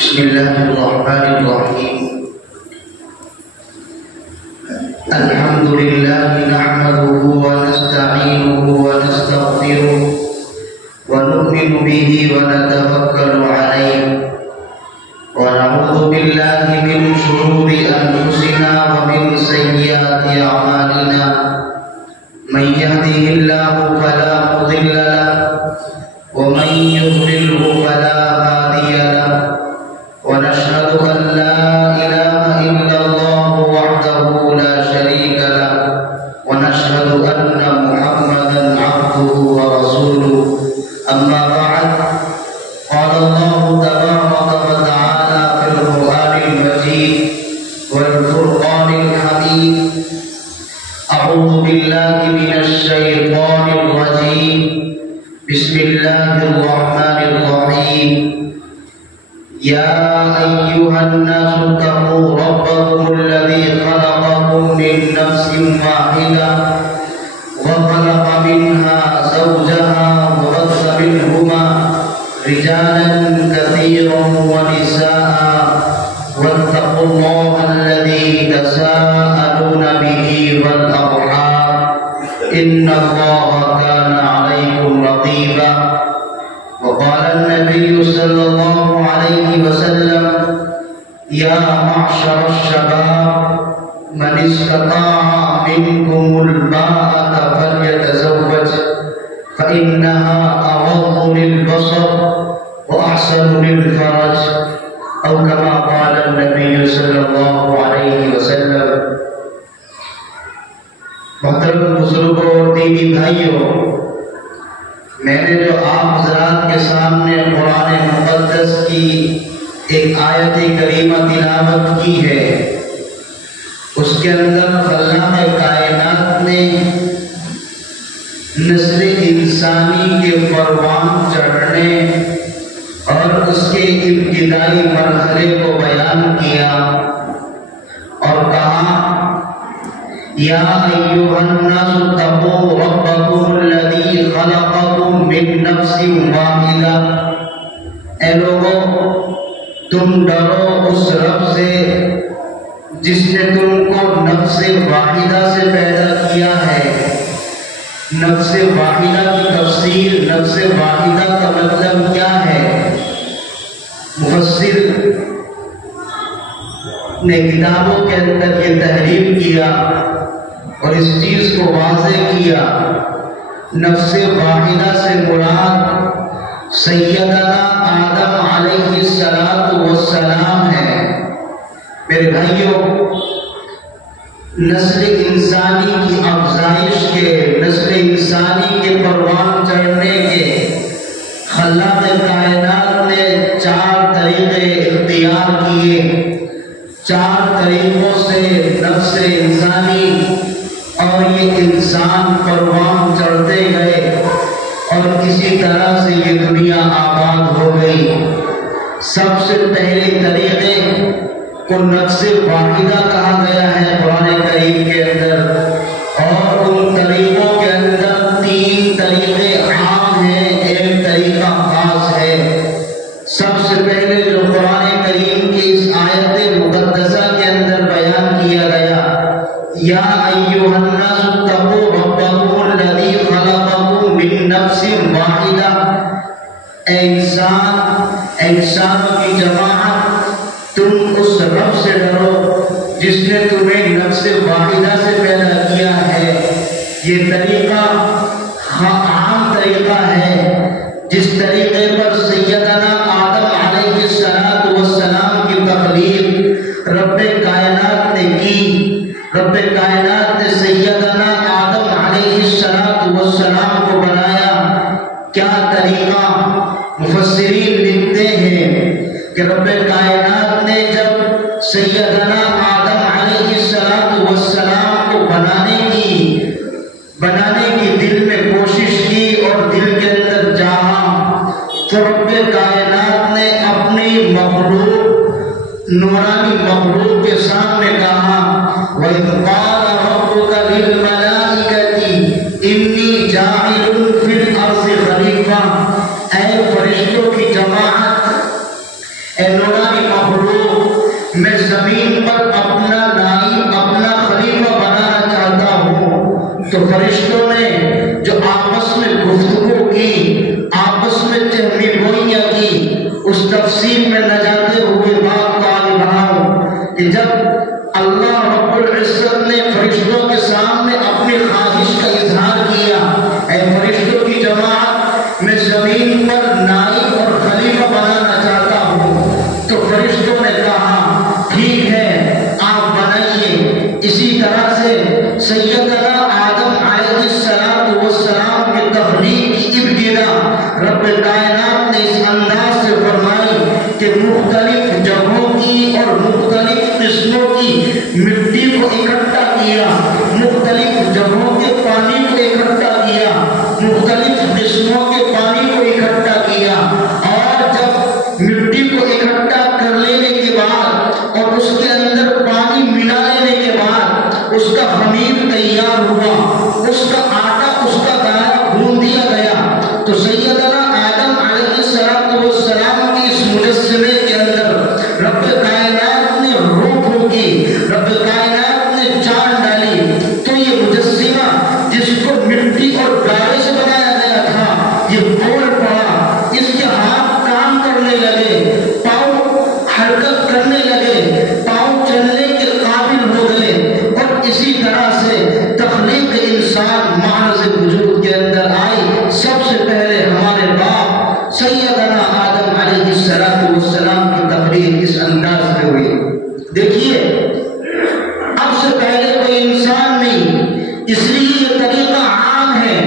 بسم الله الرحمن الرحيم. الحمد لله نحمده ونستعينه ونستغفره ونؤمن به ونتوكل عليه ونعوذ بالله من شرور أنفسنا ومن سيئات أعمالنا. من يهده الله فلا مضل له ومن يضلله فلا هادي له ونشهد أن لا إله إلا الله وحده لا شريك له ونشهد أن محمدا عبده ورسوله. أما بعد، قال الله تبارك وتعالى في القرآن المجيد والفرقان الحميد: أعوذ بالله من الشيطان الرجيم. بسم الله الرحمن الرحيم. يا أيها الناس اتقوا ربكم الذي خلقكم من نفس واحدة وخلق منها زوجها وبث منهما رجالا كثيرا ونساء واتقوا الله الذي تساءلون به والأرحام إن الله كان عليكم رقيبا. وقال النبي صلى الله عليه وسلم: يا معشر الشباب من استطاع منكم الباءة فليتزوج فإنها أغض للبصر وأحسن للفرج، أو كما قال النبي صلی اللہ علیہ وسلم. محترم بزرگوں اور دینی بھائیوں، میں نے جو آپ حضرات کے سامنے قرآن مقدس کی ایک آیت کریمہ تلاوت کی ہے، اس کے اندر خالق کائنات نے نسل انسانی کے پروان چڑھنے اور اس کے ابتدائی مرحلے کو بیان کیا اور کہا: یا ایھا الناس اتقوا ربکم الذی خلقکم من نفس واحدہ. اے لوگوں، تم ڈرو اس رب سے جس نے تم کو نفس واحدہ سے پیدا کیا ہے. نفس واحدہ کی تفسیر، نفس واحدہ کا مطلب کیا ہے؟ مفسر نے کتابوں کے اندر یہ تحریر کیا اور اس چیز کو واضح کیا. نفس واحدہ سے مراد سیدنا آدم علیہ السلام ہے. میرے بھائیوں، نسل انسانی کی افزائش کے، نسل انسانی کے پروان چڑھنے کے خالق کائنات نے 4 طریقے اختیار کیے. 4 طریقوں سے نفس انسانی اور یہ انسان پروان چڑھتے گئے اور کسی طرح سے یہ دنیا آباد ہو گئی. سب سے پہلے طریقے کو نفس واحدہ کہا گیا ہے قرآن کریم کے اندر، اور ان طریقوں کے اندر 3 طریقے عام ہیں، 1 طریقہ خاص ہے. سب سے پہلے جو قرآن کریم کی اس آیت مقدسہ کے اندر بیان کیا گیا: یا ایھا الناس اتقوا ربکم الذی خلقکم من نفس واحدہ. اے انسانوں کی جماعت، تم اس رب سے ڈرو جس نے تمہیں نفس واحدہ سے پیدا کیا ہے. یہ طریقہ عام طریقہ ہے جس طریقے پر سیدنا آدم علیہ السلام کی تخلیق رب کائنات نے کی. رب کائنات نے سیدنا آدم علیہ السلام کو بنایا. کیا طریقہ! مفسرین لکھتے ہیں کہ رب کائنات نے جب سیدنا آدم علیہ السلام کو بنانے کی دل میں کوشش کی اور دل کے اندر چاہا، تو رب کائنات نے اپنی مخلوق، نورانی مخلوق کے سامنے کہا: وَإِذْ قَالَ رَبُّكَ لِلْمَلَائِكَةِ إِنِّي جَاعِلٌ فِي الْأَرْضِ خَلِيفَةً. اے فرشتوں کی جماعت، اے نورانی اس تفصیل میں نہ جاتے ہوئے بات کو آگے بڑھاؤں کہ جب اللہ رب العزت نے فرشتوں کے سامنے اپنی خواہش کا اظہار کیا، اے فرشتوں کی جماعت، میں زمین پر نائب اور خلیفہ بنانا چاہتا ہوں، تو فرشتوں نے کہا ٹھیک ہے آپ بنائیے۔ اسی طرح سے سیدنا آدم علیہ السلام کی تخلیق کی ابتدا رب کائنات نے اس انداز سے فرمائی کہ مختلف جگہوں کی اور مختلف قسموں کی مٹی کو اکٹھا کیا، مختلف جگہوں کے پانی کو اکٹھا کیا، مختلف قسموں کے پانی کو اکٹھا کیا، اور جب مٹی کو اکٹھا کر لینے کے بعد اور اس کے اندر پانی ملا لینے کے بعد اس کا خمیر تیار ہوا، اس کا آٹا، اس کا دانہ بھون دیا گیا، تو سیدنا آدم علیہ السلام کی اس مجسمے کے اندر رب کائنات نے روح پھونکی، رب کائنات نے جان ڈالی، تو یہ مجسمہ جس کو مٹی اور گارے سے بنایا گیا تھا یہ بول پڑا، اس کے ہاتھ کام کرنے لگے، پاؤں حرکت کرنے لگے، پاؤں چلنے کے قابل ہو گئے، اور اسی طرح سے تخلیق انسان محض وجود کے اندر آئی۔ سب سے پہلے ہمارے باپ سیدنا آدم علیہ السلام کی تخلیق اس انداز میں ہوئی۔ دیکھیے اب سے پہلے کوئی انسان نہیں، اس لیے یہ طریقہ عام ہے،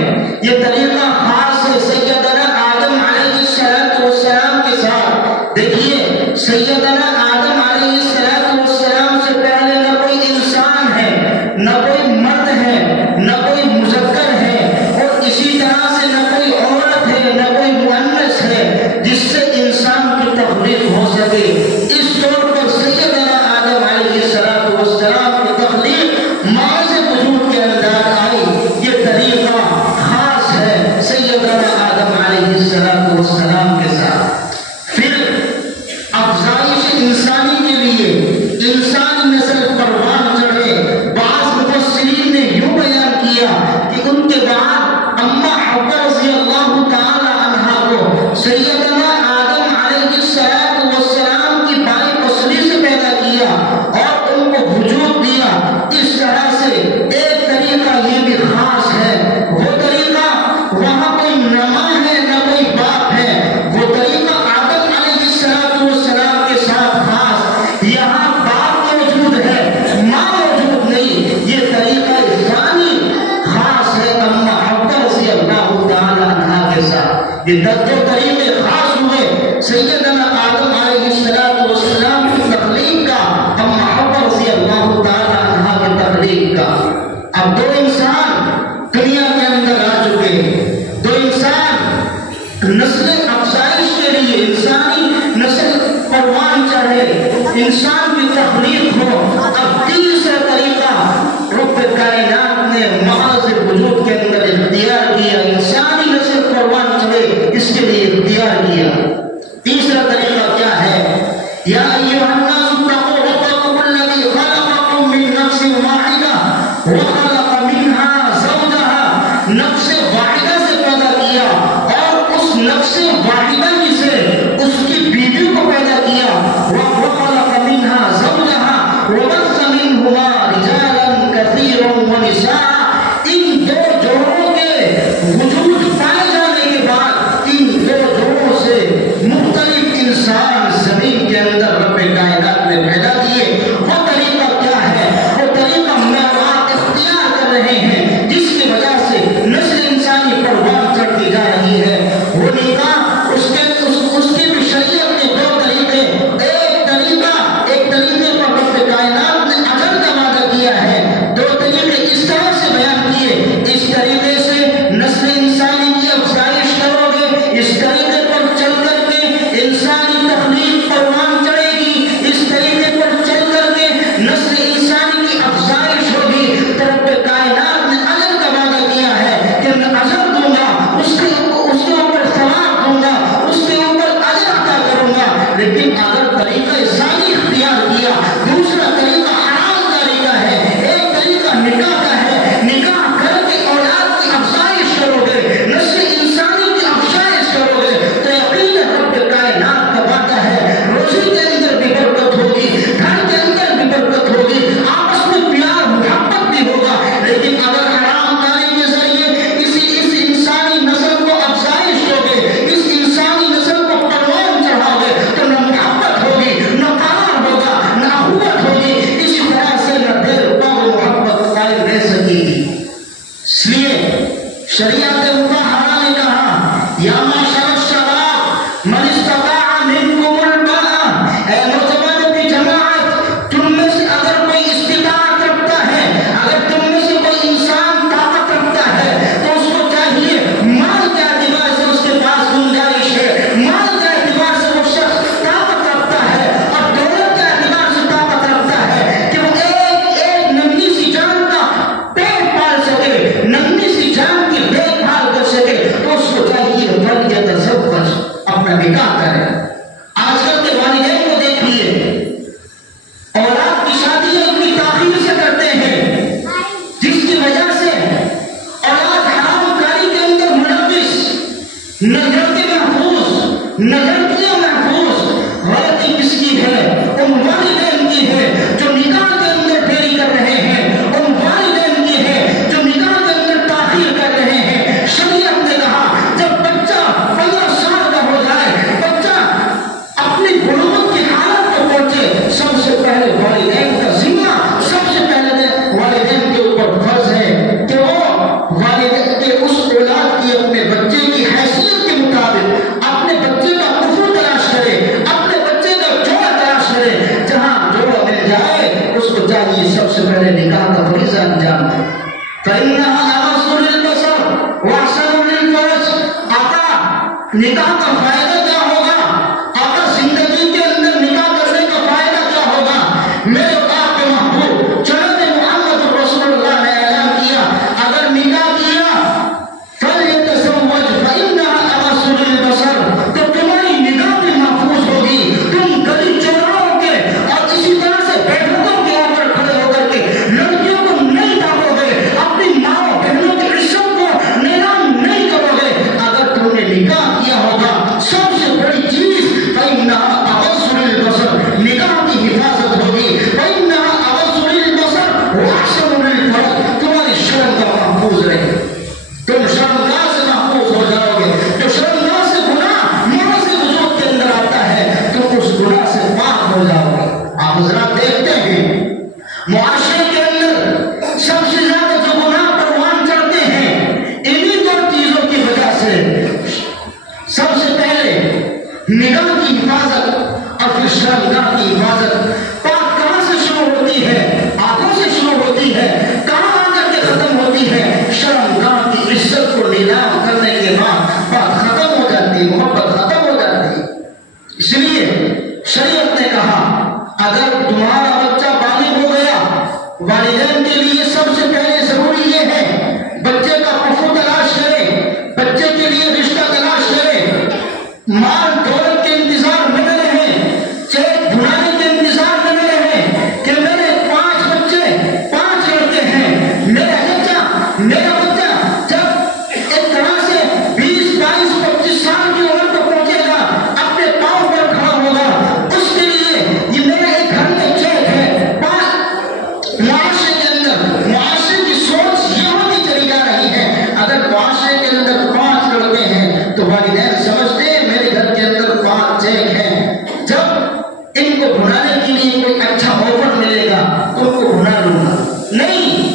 یہ طریقہ خاص ہے سیدنا آدم علیہ السلام کے ساتھ۔ دیکھیے سیدنا آدم علیہ السلام سے پہلے نہ کوئی انسان ہے، نہ کوئی مرد ہے، نہ کوئی مذکر ہے، اور اسی طرح سے نہ کوئی عورت ہے، نہ کوئی مؤنث ہے جس سے انسان کی تخلیق ہو سکے۔ اس طور پر سیدنا آدم علیہ السلام کی تخلیق محض وجود کے اندر آئی، یہ طریقہ خاص ہے سیدنا آدم علیہ السلام کے ساتھ۔ پھر افزائش انسانی کے لیے انسانی نسل پروان چڑھے، بعض مفسرین نے یوں بیان کیا کہ ان کے بعد اماں حوا رضی اللہ تعالی عنہا کو سیدنا آدم علیہ السلام کی بائیں پسلی سے پیدا کیا اور ان کو وجود دیا۔ اس طرح سے ایک طریقہ یہ بھی خاص ہے، وہ طریقہ وہاں کوئی نہ ماں ہے نہ کوئی باپ ہے، وہ طریقہ آدم علیہ السلام کے ساتھ خاص، یہاں باپ موجود ہے ماں موجود نہیں، یہ طریقہ ثانی خاص ہے اماں حوا رضی اللہ تعالی عنہا کے ساتھ۔ یہ دو طریقے خاص ہوئے سیدنا آدم علیہ السلام کی تخلیق کا، اماں حوا رضی اللہ تعالی عنہا کی تخلیق کا۔ اب دو انسان دنیا کے اندر آ چکے، دو انسان نسل افزائش کے لیے انسانی نسل پروان چڑھے، انسان کی تخلیق ہو۔ اب تیسرا طریقہ رب کائنات نے محض وجود کے اندر اختیار کیا، انسانی نسل پروان چڑھے اس کے لیے اختیار کیا۔ تیسرا طریقہ کیا ہے؟ یا ایھا الناس اتقوا ربکم الذی خلقکم من نفس واحدہ وخلق منها زوجها، نفس واحدہ سے پیدا کیا اور اس نفس واحدہ میں سے اس کی بیوی کو پیدا کیا، وخلق منها زوجها وبث منهما رجالا كثيرا ونساء۔ ان دو جوڑوں کے وجود پائے جانے کے بعد ان دو جوڑوں سے مختلف انسان زمین کے اندر رب کائنات نے پیدا دیے۔ وہ طریقہ کیا ہے؟ وہ طریقہ مواد اختیار کر رہے ہیں جس کی وجہ سے نسل انسانی پروان چڑھتی جا رہی ہے۔ وہ نکاح اس کی بھی شریعت نے دو طریقے، ایک طریقے پر رب کائنات نے اجل کا وعدہ کیا ہے، دو طریقے اس طرح سے بیان کیے، اس طریقے سے نسل انسانی کی افزائش کرو گے، اس طریقے پر چل کر کے انسانی تخلیق پروان چڑھے گی، اس طریقے پر چل کر کے نسل انسانی کی افزائش ہوگی، تو رب کائنات نے اجل کا وعدہ کیا ہے کہ میں اجل دوں گا، اس کے اوپر ثواب دوں گا، اس کے اوپر اجر عطا کروں گا۔ لیکن اگر طریقہ ثانی اختیار کیا، دوسرا طریقہ حرام طریقہ ہے، ایک طریقہ نکاح کا ہے، نکاح کر کے اولاد کی افزائش کرو گے، نسل انسانی کی افزائش کرو گے، تو یقیناً رب کائنات کا ہو جاؤ گے. آپ حضرات دیکھتے ہیں معاشرے کے اندر سب سے زیادہ جو گناہ پروان چڑھتے ہیں انہی دو چیزوں کی وجہ سے. سب سے پہلے نگاہ کی حفاظت اور پھر شرمگاہ کی حفاظت. پاک کہاں سے شروع ہوتی ہے؟ آنکھوں سے شروع ہوتی ہے. کہاں آ کر کے ختم ہوتی ہے؟ شرمگاہ کی عزت کو نیلام کرنے کے بعد بات ختم ہو جاتی ہے، محبت ختم ہو جاتی ہے. اس لیے شریعت نے کہا اگر تمہارا بچہ بالغ ہو گیا، والدین کے لیے سب سے پہلے ضروری یہ ہے بچے کا کفو تلاش کرے، بچے کے لیے رشتہ تلاش کرے. مال دولت کے انتظار میں نہ رہے، چیک بھرانے کے انتظار میں نہ رہے کہ میرے 5 بچے 5 لڑکے ہیں، میرا بچہ جب ایک طرح سے 20 22 25 سال کی عمر کو پہنچے گا، اپنے پاؤں پر کھڑا ہوگا، اس کے لیے یہ میرا ایک گھر میں چیک ہے. معاشرے کے اندر معاشرے کی سوچ یہ ہوتی چلی جا رہی ہے. اگر معاشرے کے اندر 5 لڑکے ہیں تو والدین سمجھتے ہیں میرے گھر کے اندر 5 چیک ہیں، جب ان کو بھرانے کے لیے کوئی اچھا آفر ملے گا تو ان کو بھرا لوں گا. نہیں،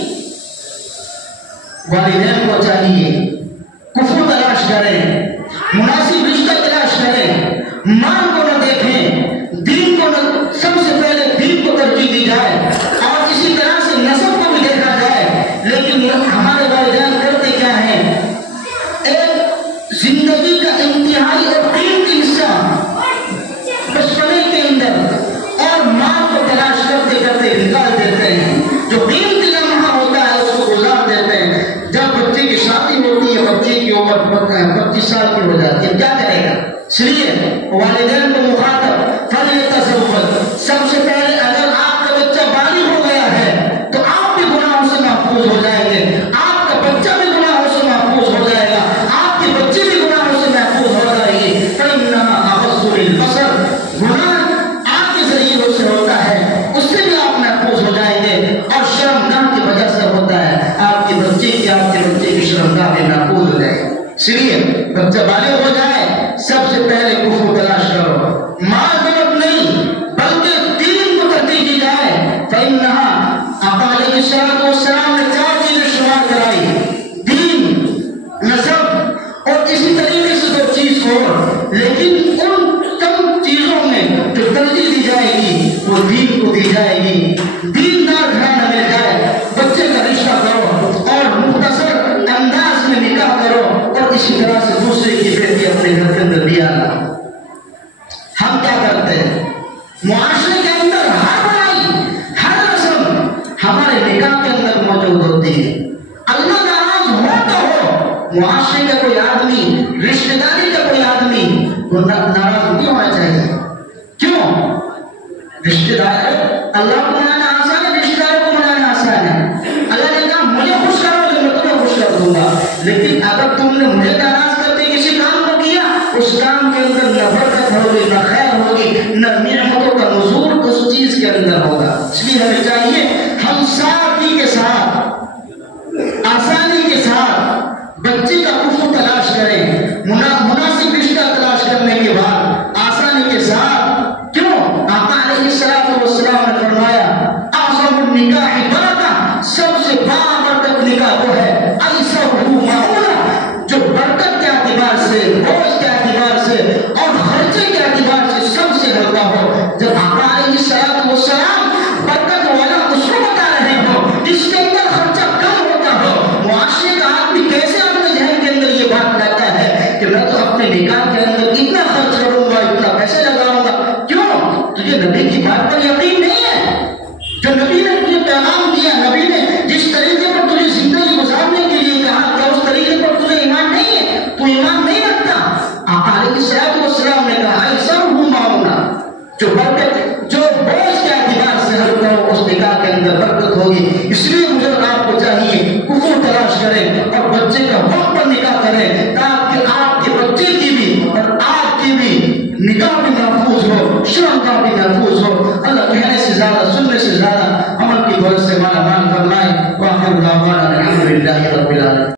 والدین کو چاہیے کفو تلاش کریں، مناسب رشتہ تلاش کریں، مال کو نہ دیکھیں، دین کو نہ، سب سے پہلے دین کو ترجیح دی جائے اور اسی طرح سے نسب کو بھی دیکھا جائے. لیکن ہمارے والدین کرتے کیا ہیں؟ ایک زندگی کا انتہائی اور قیمتی حصہ بچپنے کے اندر اور مال کو تلاش کرتے کرتے نکال دیتے ہیں. جو قیمتی لمحہ ہوتا ہے اس کو گزار دیتے ہیں. جب بچے کی شادی ہوتی ہے، بچے کی عمر 25 سال کی ہو جاتی ہے، کیا کرے گا؟ اس لیے والدین کو مخاطب فلیتزوج. سب سے پہلے اگر آپ کا بچہ بالغ ہو گیا ہے تو آپ بھی گناہوں سے محفوظ ہو جائیں گے، آپ کا بچہ بھی گناہوں سے محفوظ ہو جائے گا، آپ کی بچی بھی گناہوں سے محفوظ ہو جائے گی. فإنها أغض للبصر. گناہ آپ کے ذریعے سے ہوتا ہے، اس سے بھی آپ محفوظ ہو جائیں گے. اور شرمگاہ کی وجہ سے ہوتا ہے، آپ کے بچے کی شرمگاہ بھی محفوظ ہو جائے. اس لیے بچہ بالغ ہو جائے سب سے پہلے کفو تلاش کرو. مال دولت نہیں بلکہ دین کو ترجیح دی جائے. فإنها آقا علیہ السلام نے 4 چیزیں شمار کرائی: دین، نسب اور اسی طریقے سے 2 چیز اور. لیکن ان کم چیزوں میں جو ترجیح دی جائے گی وہ دین کو دی جائے گی. دیندار گھرانا مل جائے، بچے کا رشتہ کرو اور مختصر انداز میں نکاح کرو اور اسی طرح سے دوسرے کی بیٹی اپنے گھر کے اندر دیا نا. ہم کیا کرتے ہیں؟ معاشرے کے اندر ہر برائی، ہر رسم ہمارے نکاح کے اندر موجود ہوتی ہے. اللہ ناراض ہو تو ہو، معاشرے کا کوئی آدمی، رشتہ داری کا کوئی آدمی ناراض نہیں ہونا چاہیے. کیوں؟ رشتہ دار اللہ کو منانا آسان ہے، رشتہ داروں کو منانا آسان ہے. اللہ نے کہا مجھے خوش کرو تو میں تمہیں خوش کر دوں گا. لیکن اگر تم نے مجھے ناراض کرتے کسی کام کو کیا، اس کام کے اندر نہ برکت ہوگی، نہ خیر ہوگی، نہ نعمتوں کا نزول اس چیز کے اندر ہوگا. اس لیے ہمیں چاہیے ہم سادگی کے ساتھ، آسانی کے ساتھ بچے کا کفو تلاش کریں. مناسب رشتہ تلاش کرنے کے بعد آسانی کے ساتھ. کیوں؟ آقا علیہ السلام نے فرمایا اعظم النکاح برکہ، سب سے بابرکت نکاح وہ ہے ایسرہ معمولہ، جو برکت کے اعتبار سے، بوجھ کے اعتبار سے اور خرچے کے اعتبار سے سب سے ہلکا ہو. جب آقا علیہ السلام برکت والا اس کو بتا رہے ہو جس کے اندر خرچہ کم ہوتا ہو، معاشرے کا آدمی کیسے اپنے ذہن کے اندر یہ بات لاتا ہے کہ میں تو اپنے نکاح کے اندر اتنا خرچ کروں گا، اتنا پیسے لگاؤں گا؟ کیوں؟ تجھے نبی کی بات پر یقین نہیں ہے. جو نبی نے تجھے پیغام دیا، نبی نے جس طریقے پر تجھے زندگی گزارنے کے لیے کہا، کیا اس طریقے پر تجھے ایمان نہیں ہے؟ تو ایمان نہیں رکھتا. آقا علیہ السلام نے کہا ایسرہ معمولہ، جو برکت، جو بوجھ کے اعتبار سے ہلکا ہو اس نکاح کے اندر برکت ہوگی. اس لیے مجھے آپ کو چاہیے کفو تلاش کریں اور بچے کا وقت پر نکاح کریں تاکہ آپ کے بچے کی بھی اور آپ کی بھی نکاح بھی محفوظ ہو، شرمگاہ بھی محفوظ ہو. اللہ کہنے سے زیادہ، سننے سے زیادہ عمل کی دولت سے مالا مال فرمائے. وآخر دعوانا الحمدللہ رب